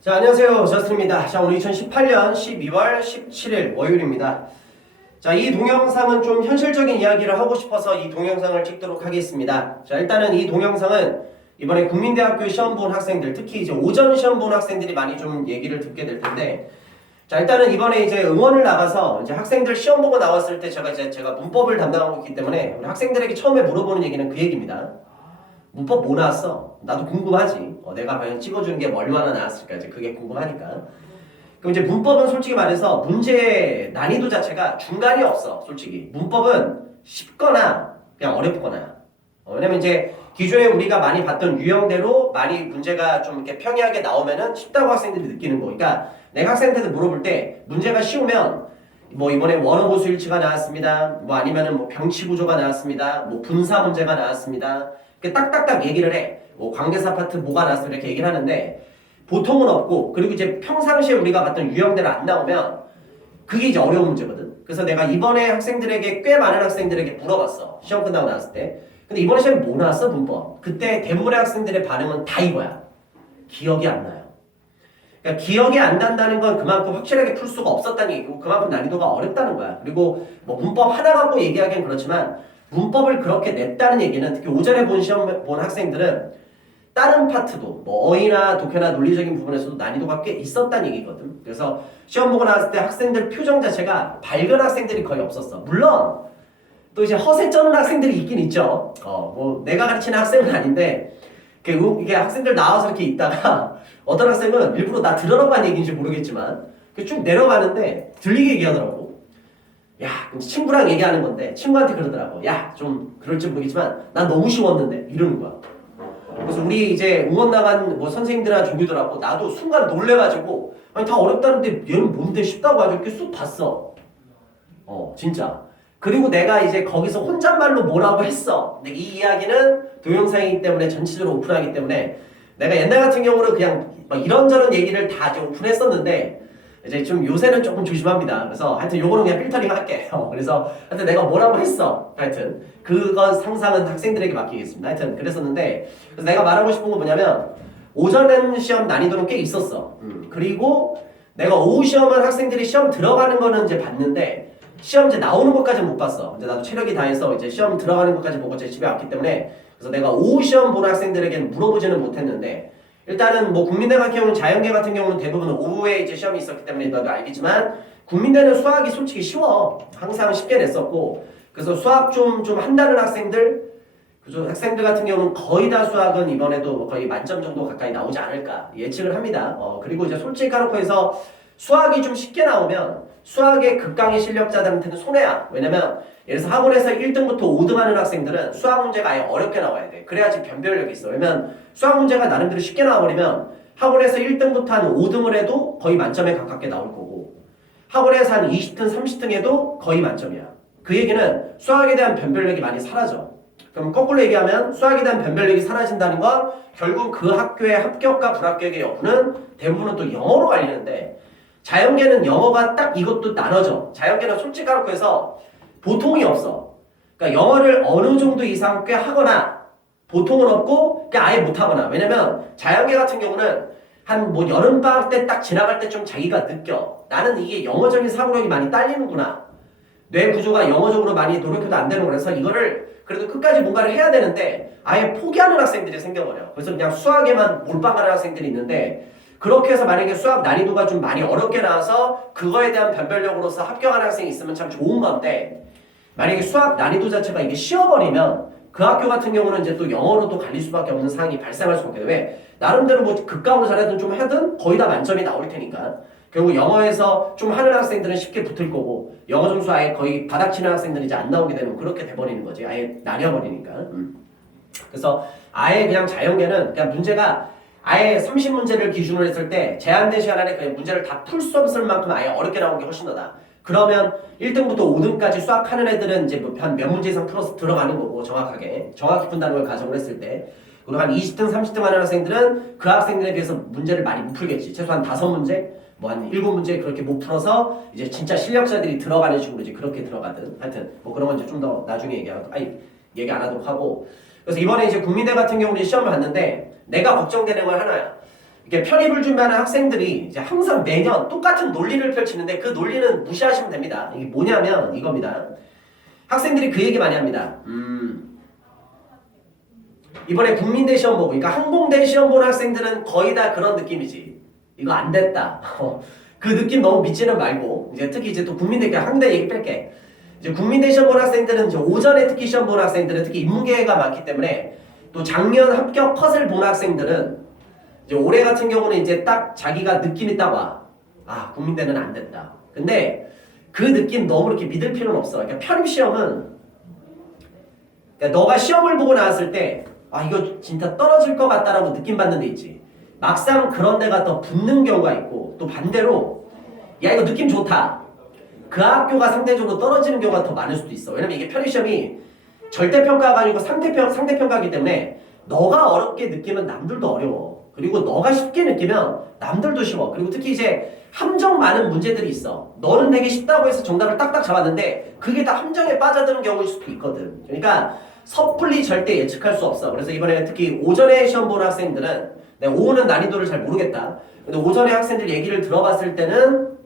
자, 안녕하세요. 저스트입니다. 자, 오늘 2018년 12월 17일 월요일입니다. 자, 이 동영상은 좀 현실적인 이야기를 하고 싶어서 이 동영상을 찍도록 하겠습니다. 자, 일단은 이 동영상은 이번에 국민대학교 시험 본 학생들, 특히 이제 오전 시험 본 학생들이 많이 좀 얘기를 듣게 될 텐데, 자, 일단은 이번에 이제 응원을 나가서 이제 학생들 시험 보고 나왔을 때 제가 문법을 담당하고 있기 때문에 우리 학생들에게 처음에 물어보는 얘기는 그 얘기입니다. 문법 뭐 나왔어? 나도 궁금하지. 내가 과연 찍어주는 게 얼마나 나왔을까? 이제 그게 궁금하니까. 그럼 이제 문법은 솔직히 말해서 문제 난이도 자체가 중간이 없어. 솔직히 문법은 쉽거나 그냥 어렵거나. 왜냐면 이제 기존에 우리가 많이 봤던 유형대로 많이 문제가 좀 이렇게 평이하게 나오면은 쉽다고 학생들이 느끼는 거. 그러니까 내가 학생들한테 물어볼 때 문제가 쉬우면 뭐 이번에 원어보수 일치가 나왔습니다. 뭐 아니면은 뭐 병치 구조가 나왔습니다. 뭐 분사 문제가 나왔습니다. 딱딱딱 얘기를 해. 뭐 관계사 파트 뭐가 나왔어 이렇게 얘기를 하는데 보통은 없고, 그리고 이제 평상시에 우리가 봤던 유형대로 안 나오면 그게 이제 어려운 문제거든. 그래서 내가 이번에 학생들에게 꽤 많은 학생들에게 물어봤어. 시험 끝나고 나왔을 때. 근데 이번에 시험에 뭐 나왔어? 문법. 그때 대부분의 학생들의 반응은 다 이거야. 기억이 안 나요. 그러니까 기억이 안 난다는 건 그만큼 확실하게 풀 수가 없었다는 얘기고 그만큼 난이도가 어렵다는 거야. 그리고 뭐 문법 하나 갖고 얘기하기엔 그렇지만 문법을 그렇게 냈다는 얘기는 특히 오전에 본 시험 본 학생들은 다른 파트도 뭐 어휘나 독해나 논리적인 부분에서도 난이도가 꽤 있었다는 얘기거든. 그래서 시험 보고 나왔을 때 학생들 표정 자체가 밝은 학생들이 거의 없었어. 물론 또 이제 허세 쩌는 학생들이 있긴 있죠. 뭐 내가 가르치는 학생은 아닌데 이게 학생들 나와서 이렇게 있다가 어떤 학생은 일부러 나 들으라고 한 얘기인지 모르겠지만 쭉 내려가는데 들리게 얘기하더라고. 야, 친구랑 얘기하는 건데 친구한테 그러더라고. 야, 좀 그럴지 모르겠지만 난 너무 쉬웠는데 이러는 거야. 그래서 우리 이제 응원 나간 뭐 선생님들이나 조교들하고 나도 순간 놀래가지고 아니 다 어렵다는데 얘는 뭔데 쉽다고 하죠. 이렇게 쑥 봤어. 진짜. 그리고 내가 이제 거기서 혼잣말로 뭐라고 했어. 근데 이 이야기는 동영상이기 때문에 전체적으로 오픈하기 때문에 내가 옛날 같은 경우는 그냥 막 이런저런 얘기를 다 이제 오픈했었는데 이제 좀 요새는 조금 조심합니다. 그래서 하여튼 요거는 그냥 필터링 할게요. 그래서 하여튼 내가 뭐라고 했어. 하여튼 그건 상상은 학생들에게 맡기겠습니다. 하여튼 그랬었는데 그래서 내가 말하고 싶은 건 뭐냐면 오전 시험 난이도는 꽤 있었어. 그리고 내가 오후 시험은 학생들이 시험 들어가는 거는 이제 봤는데 시험 이제 나오는 것까지는 못 봤어. 이제 나도 체력이 다해서 이제 시험 들어가는 것까지 보고 이제 집에 왔기 때문에 그래서 내가 오후 시험 보는 학생들에게는 물어보지는 못했는데 일단은 뭐 국민대 같은 경우는 자연계 같은 경우는 대부분 오후에 이제 시험이 있었기 때문에 너도 알겠지만 국민대는 수학이 솔직히 쉬워. 항상 쉽게 냈었고 그래서 수학 좀 한다는 학생들 그죠? 학생들 같은 경우는 거의 다 수학은 이번에도 거의 만점 정도 가까이 나오지 않을까 예측을 합니다. 그리고 이제 솔직히 까놓고 해서 수학이 좀 쉽게 나오면 수학의 극강의 실력자들한테는 손해야. 왜냐면 예를 들어서 학원에서 1등부터 5등 하는 학생들은 수학 문제가 아예 어렵게 나와야 돼. 그래야지 변별력이 있어. 왜냐면 수학 문제가 나름대로 쉽게 나와버리면 학원에서 1등부터 한 5등을 해도 거의 만점에 가깝게 나올 거고 학원에서 한 20등, 30등 해도 거의 만점이야. 그 얘기는 수학에 대한 변별력이 많이 사라져. 그럼 거꾸로 얘기하면 수학에 대한 변별력이 사라진다는 건 결국 그 학교의 합격과 불합격의 여부는 대부분은 또 영어로 갈리는데 자연계는 영어가 딱 이것도 나눠져. 자연계는 솔직히 까놓고 해서 보통이 없어. 그러니까 영어를 어느 정도 이상 꽤 하거나 보통은 없고 그냥 아예 못하거나. 왜냐면 자연계 같은 경우는 한 뭐 여름방학 때 딱 지나갈 때 좀 자기가 느껴. 나는 이게 영어적인 사고력이 많이 딸리는구나. 뇌 구조가 영어적으로 많이 노력해도 안 되는 거라서 이거를 그래도 끝까지 뭔가를 해야 되는데 아예 포기하는 학생들이 생겨버려. 그래서 그냥 수학에만 몰빵하는 학생들이 있는데 그렇게 해서 만약에 수학 난이도가 좀 많이 어렵게 나와서 그거에 대한 변별력으로서 합격하는 학생이 있으면 참 좋은 건데 만약에 수학 난이도 자체가 이게 쉬워버리면 그 학교 같은 경우는 이제 또 영어로 또 갈릴 수밖에 없는 상황이 발생할 수 없게 돼. 왜? 나름대로 뭐 극강으로 잘하든 좀 하든 거의 다 만점이 나올 테니까 결국 영어에서 좀 하는 학생들은 쉽게 붙을 거고 영어 점수 아예 거의 바닥치는 학생들이 이제 안 나오게 되면 그렇게 돼버리는 거지. 아예 나뉘어버리니까. 그래서 아예 그냥 자연계는 그냥 문제가 아예 30문제를 기준으로 했을 때 제한된 시간 안에 그냥 문제를 다 풀 수 없을 만큼 아예 어렵게 나오는 게 훨씬 더다. 그러면 1등부터 5등까지 수학하는 애들은 이제 한 몇 문제 이상 풀어서 들어가는 거고 정확히 푼다는 걸 가정을 했을 때 그리고 한 20등, 30등 하는 학생들은 그 학생들에 비해서 문제를 많이 못 풀겠지. 최소한 5문제, 뭐 한 7문제 그렇게 못 풀어서 이제 진짜 실력자들이 들어가는 식으로 이제 그렇게 들어가든 하여튼 뭐 그런 건 이제 좀 더 나중에 얘기 안 하도록 하고 그래서 이번에 이제 국민대 같은 경우는 시험을 봤는데 내가 걱정되는 건 하나야. 이게 편입을 준비하는 학생들이 이제 항상 매년 똑같은 논리를 펼치는데 그 논리는 무시하시면 됩니다. 이게 뭐냐면 이겁니다. 학생들이 그 얘기 많이 합니다. 이번에 국민대 시험 보고, 그러니까 항공대 시험 보는 학생들은 거의 다 그런 느낌이지. 이거 안 됐다. 그 느낌 너무 믿지는 말고, 이제 특히 이제 또 국민대, 항공대 얘기 뺄게. 이제 국민대 시험 보는 학생들은 이제 오전에 특히 시험 보는 학생들은 특히 인문계가 많기 때문에 또 작년 합격 컷을 본 학생들은 이제 올해 같은 경우는 이제 딱 자기가 느낌이 딱 와. 아, 국민대는 안 됐다. 근데 그 느낌 너무 이렇게 믿을 필요는 없어. 그러니까 편입 시험은 그러니까 너가 시험을 보고 나왔을 때 아, 이거 진짜 떨어질 것 같다라고 느낌 받는 데 있지. 막상 그런 데가 더 붙는 경우가 있고, 또 반대로 야, 이거 느낌 좋다. 그 학교가 상대적으로 떨어지는 경우가 더 많을 수도 있어. 왜냐면 이게 편입시험이 절대평가가 아니고 상대평가이기 때문에 너가 어렵게 느끼면 남들도 어려워. 그리고 너가 쉽게 느끼면 남들도 쉬워. 그리고 특히 이제 함정 많은 문제들이 있어. 너는 되게 쉽다고 해서 정답을 딱딱 잡았는데 그게 다 함정에 빠져드는 경우일 수도 있거든. 그러니까 섣불리 절대 예측할 수 없어. 그래서 이번에 특히 오전에 시험 보는 학생들은, 내가 오후는 난이도를 잘 모르겠다. 근데 오전에 학생들 얘기를 들어봤을 때는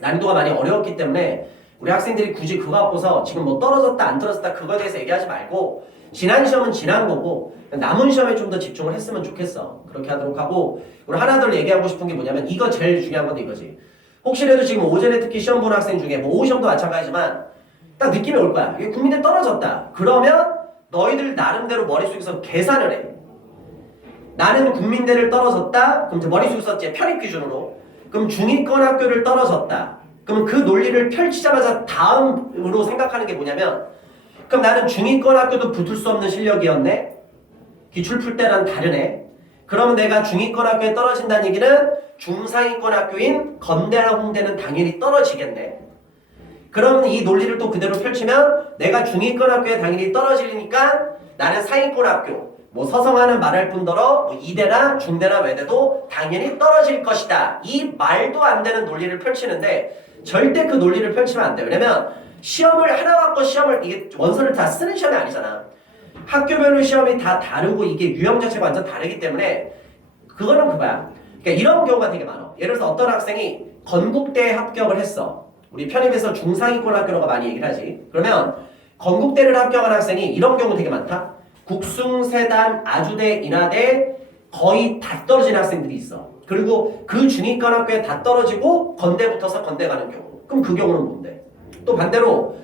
난이도가 많이 어려웠기 때문에 우리 학생들이 굳이 그거 갖고서 지금 뭐 떨어졌다 안 떨어졌다 그거에 대해서 얘기하지 말고 지난 시험은 지난 거고 남은 시험에 좀 더 집중을 했으면 좋겠어. 그렇게 하도록 하고, 우리 하나 더 얘기하고 싶은 게 뭐냐면 이거 제일 중요한 건데 이거지. 혹시라도 지금 오전에 특히 시험 보는 학생 중에 뭐 오후 시험도 마찬가지지만 딱 느낌이 올 거야. 이게 국민대 떨어졌다. 그러면 너희들 나름대로 머릿속에서 계산을 해. 나는 국민대를 떨어졌다. 그럼 이제 머릿속에서 이제 편입 기준으로. 그럼 중위권 학교를 떨어졌다. 그럼 그 논리를 펼치자마자 다음으로 생각하는 게 뭐냐면, 그럼 나는 중위권 학교도 붙을 수 없는 실력이었네. 기출 풀 때랑 다르네. 그러면 내가 중위권 학교에 떨어진다는 얘기는 중상위권 학교인 건대랑 홍대는 당연히 떨어지겠네. 그러면 이 논리를 또 그대로 펼치면 내가 중위권 학교에 당연히 떨어지니까 나는 상위권 학교, 뭐 서성하는 말할 뿐더러 뭐 이대나 중대나 외대도 당연히 떨어질 것이다. 이 말도 안 되는 논리를 펼치는데 절대 그 논리를 펼치면 안 돼. 왜냐면 시험을 하나 갖고 시험을, 이게 원서를 다 쓰는 시험이 아니잖아. 학교별로 시험이 다 다르고 이게 유형 자체가 완전 다르기 때문에 그거는 그거야. 그러니까 이런 경우가 되게 많아. 예를 들어서 어떤 학생이 건국대에 합격을 했어. 우리 편입에서 중상위권 학교라고 많이 얘기를 하지. 그러면 건국대를 합격한 학생이 이런 경우 되게 많다. 국숭, 세단, 아주대, 인하대 거의 다 떨어진 학생들이 있어. 그리고 그 중위권 학교에 다 떨어지고 건대 붙어서 건대 가는 경우. 그럼 그 경우는 뭔데? 또 반대로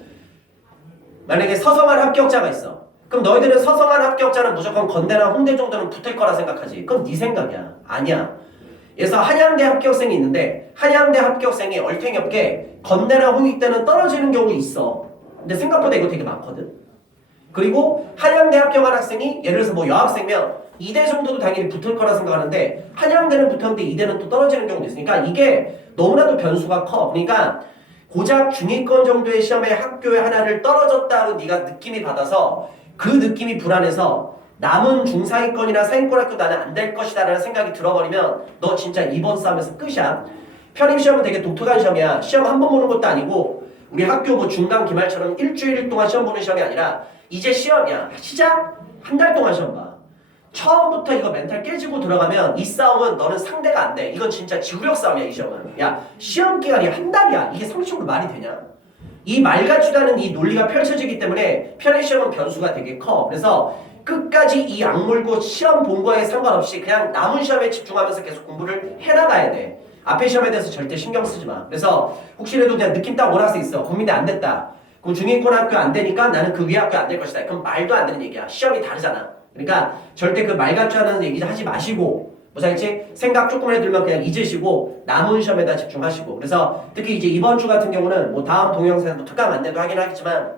만약에 서성한 합격자가 있어. 그럼 너희들은 서성한 합격자는 무조건 건대나 홍대 정도는 붙을 거라 생각하지. 그건 네 생각이야. 아니야. 그래서 한양대 합격생이 있는데 한양대 합격생이 얼탱이 없게 건대나 홍익대는 떨어지는 경우 있어. 근데 생각보다 이거 되게 많거든. 그리고 한양대 합격한 학생이 예를 들어서 뭐 여학생이면 이대 정도도 당연히 붙을 거라 생각하는데 한양대는 붙었는데 이대는 또 떨어지는 경우도 있으니까 이게 너무나도 변수가 커. 그러니까 고작 중위권 정도의 시험에 학교에 하나를 떨어졌다고 네가 느낌이 받아서 그 느낌이 불안해서 남은 중상위권이나 상위권 학교 나는 안 될 것이다 라는 생각이 들어버리면 너 진짜 이번 싸움에서 끝이야. 편입시험은 되게 독특한 시험이야. 시험 한 번 보는 것도 아니고 우리 학교 뭐 중간 기말처럼 일주일 동안 시험 보는 시험이 아니라 이제 시험이야. 시작 한 달 동안 시험 봐. 처음부터 이거 멘탈 깨지고 들어가면 이 싸움은 너는 상대가 안 돼. 이건 진짜 지구력 싸움이야. 이 시험은. 야, 시험 기간이 한 달이야. 이게 상식적으로 말이 되냐? 이 말같지도 이 논리가 펼쳐지기 때문에 편입시험은 변수가 되게 커. 그래서 끝까지 이 악물고 시험 본 거에 상관없이 그냥 남은 시험에 집중하면서 계속 공부를 해나가야 돼. 앞에 시험에 대해서 절대 신경 쓰지 마. 그래서 혹시라도 그냥 느낌 딱 온 학생 있어. 국민대 안 됐다. 그럼 중위권 학교 안 되니까 나는 그 위 학교 안 될 것이다. 그럼 말도 안 되는 얘기야. 시험이 다르잖아. 그러니까 절대 그 말 같지 않은 얘기 하지 마시고, 무사일지 생각 조금만 들면 그냥 잊으시고 남은 시험에다 집중하시고. 그래서 특히 이제 이번 주 같은 경우는 뭐 다음 동영상에 뭐 특강 안내도 하긴 하겠지만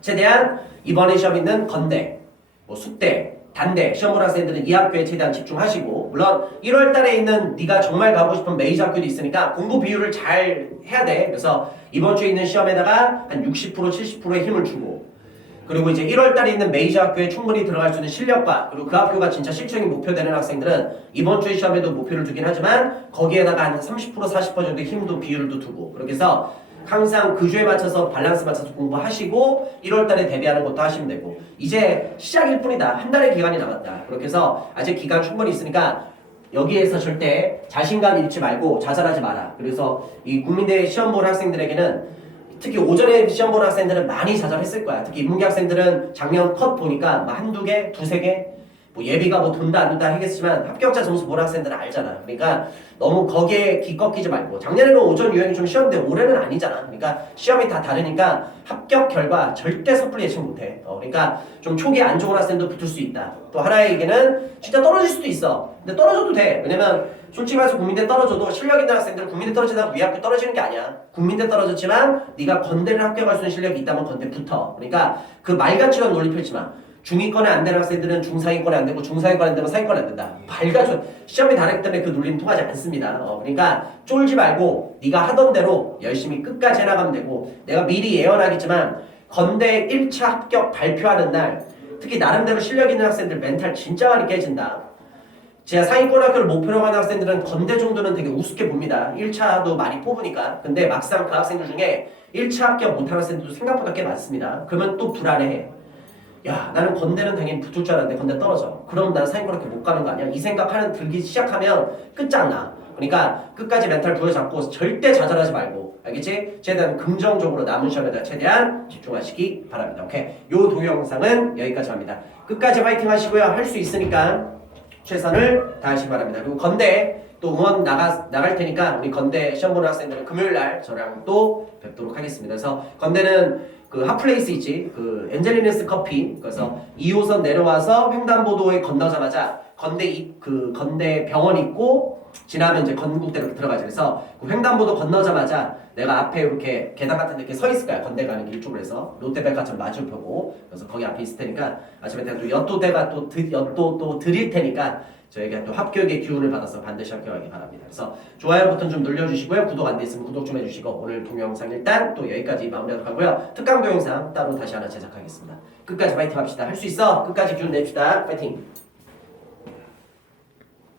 최대한 이번에 시험 있는 건대, 뭐 숙대, 단대 시험 보는 학생들은 이 학교에 최대한 집중하시고, 물론 1월 달에 있는 네가 정말 가고 싶은 메이저 학교도 있으니까 공부 비율을 잘 해야 돼. 그래서 이번 주에 있는 시험에다가 한 60% 70%의 힘을 주고, 그리고 이제 1월 달에 있는 메이저 학교에 충분히 들어갈 수 있는 실력과 그리고 그 학교가 진짜 실적이 목표되는 학생들은 이번 주에 시험에도 목표를 두긴 하지만 거기에다가 한 30% 40% 정도의 힘도 비율도 두고, 그렇게 해서 항상 그 주에 맞춰서 밸런스 맞춰서 공부하시고 1월 달에 데뷔하는 것도 하시면 되고, 이제 시작일 뿐이다. 한 달의 기간이 남았다. 그렇게 해서 아직 기간 충분히 있으니까 여기에서 절대 자신감 잃지 말고 자살하지 마라. 그래서 이 국민대 시험 보는 학생들에게는 특히 오전에 시험 보는 학생들은 많이 자살했을 거야. 특히 인문계 학생들은 작년 컷 보니까 뭐 한두 개, 두세 개, 뭐 예비가 뭐 돈다 안 돈다 하겠지만 합격자 점수 보는 학생들은 알잖아. 그러니까 너무 거기에 기꺾이지 말고 작년에는 오전 유형이 좀 쉬웠는데 올해는 아니잖아. 그러니까 시험이 다 다르니까 합격 결과 절대 섣불리 예측 못해. 그러니까 좀 초기 안 좋은 학생도 붙을 수 있다. 또 하나에게는 진짜 떨어질 수도 있어. 근데 떨어져도 돼. 왜냐면 솔직히 말해서 국민대 떨어져도 실력 있는 학생들은 국민대 떨어진다고 위학교 떨어지는 게 아니야. 국민대 떨어졌지만 네가 건대를 합격할 수 있는 실력이 있다면 건대 붙어. 그러니까 그 말같지만 논리 펼치 마. 중위권에 안 되는 학생들은 중상위권에 안 되고 중상위권에 안 되면 상위권에 안 된다. 밝아져. 시험이 다르기 때문에 그 논리는 통하지 않습니다. 그러니까 쫄지 말고 네가 하던 대로 열심히 끝까지 해나가면 되고 내가 미리 예언하겠지만 건대 1차 합격 발표하는 날 특히 나름대로 실력 있는 학생들 멘탈 진짜 많이 깨진다. 제가 상위권 학교를 목표로 하는 학생들은 건대 정도는 되게 우습게 봅니다. 1차도 많이 뽑으니까. 근데 막상 그 학생들 중에 1차 합격 못하는 학생들도 생각보다 꽤 많습니다. 그러면 또 불안해. 야, 나는 건대는 당연히 붙을 줄 알았는데 건대 떨어져. 그럼 나는 상위권 학교 못 가는 거 아니야? 이 생각하는 들기 시작하면 끝장나. 그러니까 끝까지 멘탈 부여잡고 절대 좌절하지 말고 알겠지? 최대한 긍정적으로 남은 시험에다 최대한 집중하시기 바랍니다. 오케이? 요 동영상은 여기까지 합니다. 끝까지 파이팅 하시고요. 할 수 있으니까 최선을 다하시기 바랍니다. 그리고 건대 또 응원 나갈 테니까 우리 건대 시험 보는 학생들은 금요일날 저랑 또 뵙도록 하겠습니다. 그래서 건대는 그 핫플레이스 있지, 그 엔젤리네스 커피. 그래서 2호선 내려와서 횡단보도에 건너자마자 건대 병원 있고 지나면 이제 건국대로 들어가죠. 그래서 그 횡단보도 건너자마자 내가 앞에 이렇게 계단 같은 데 이렇게 서 있을 거야. 건대 가는 길 쪽으로 해서 롯데백화점 마주보고 그래서 거기 앞에 있을 테니까 아침에 내가 또 엿도대가 엿도 드릴 테니까 저희가 또 합격의 기운을 받아서 반드시 합격하기 바랍니다. 그래서 좋아요 버튼 좀 눌러주시고요. 구독 안 돼 있으면 구독 좀 해주시고 오늘 동영상 일단 또 여기까지 마무리하도록 하고요. 특강 동영상 따로 다시 하나 제작하겠습니다. 끝까지 파이팅 합시다. 할 수 있어. 끝까지 기운 냅시다. 파이팅.